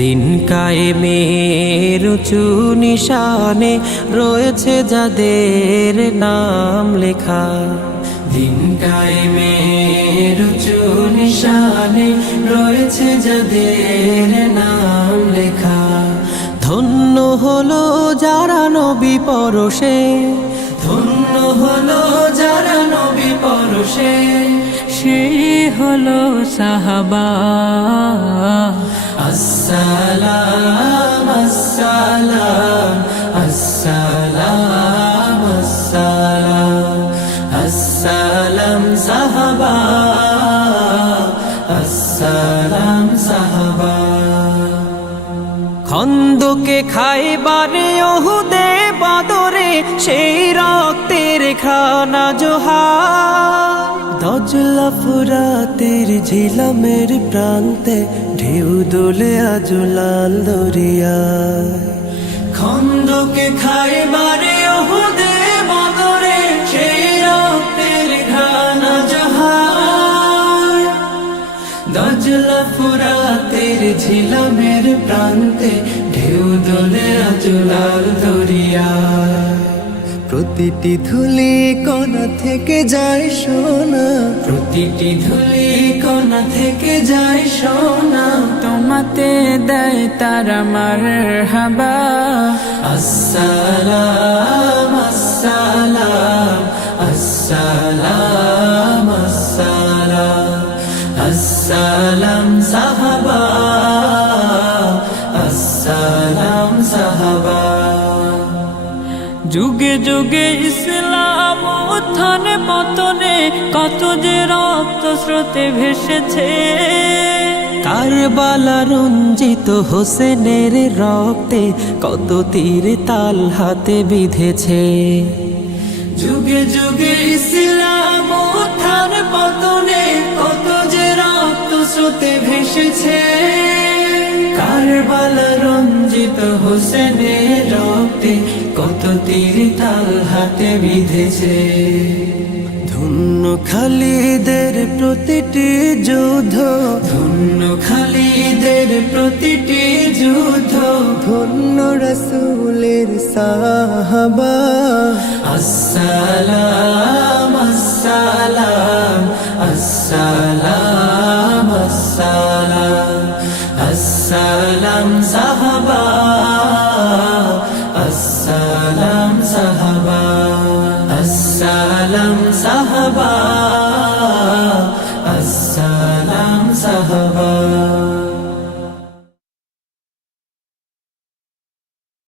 দিন কায়েমের উঁচু নিশানে রয়েছে যাদের নাম লেখা। দিন কায়েমের উঁচু নিশানে রয়েছে যাদের নাম লেখা। ধন্য হলো যারা নবী পরশে, ধন্য হলো যারা নবী পরশে, সেই হলো সাহাবা। আসসালাম আসসালাম আসসালাম আসসালাম আসসালাম সাহাবা, আসসালাম সাহাবা। খন্দকে খাইবারে ওহুদে বদরে সেই রক্তের খানা জোহার। দজলা ফুরাতের ঝিলামের প্রান্তে ঢেউ দোলে আজ লাল দরিয়ায়। খন্দকে খাইবারে ওহুদে বদরে সেই রক্তের খানা জোহার। দজলা ফুরাতের ঝিলামের প্রান্তে ঢেউ দোলে আজ লাল দরিয়ায়। প্রতিটি ধুলি কণা থেকে যায় সোনা, প্রতিটি ধুলি কণা থেকে যায় সোনা। তোমাতে দেয় তারা মারহাবা। আসসালাম আসসালাম আসসালাম আসসালাম আসসালাম সাহাবা, আসসালাম সাহাবা। যুগে যুগে ইসলাম উত্থানে পতনে কত যে রক্ত স্রোতে ভেসেছে। কারবালা রঞ্জিত হোসেনের রক্তে কত তীর তাল হাতে বিঁধেছে। যুগে যুগে ইসলাম উত্থান পতনে কত যে রক্ত স্রোতে ভেসেছে। কারবালা রঞ্জিত হোসেনের রক্তে কত তীর তাল হাতে বিঁধেছে। ধন্য খালিদের প্রতিটি যুদ্ধ, ধন্য খালিদের প্রতিটি যুদ্ধ, ধন্য রাসূলের সাহাবা। আসসালাম আসসালাম আসসালাম আসসালাম আসসালাম সাহাবা।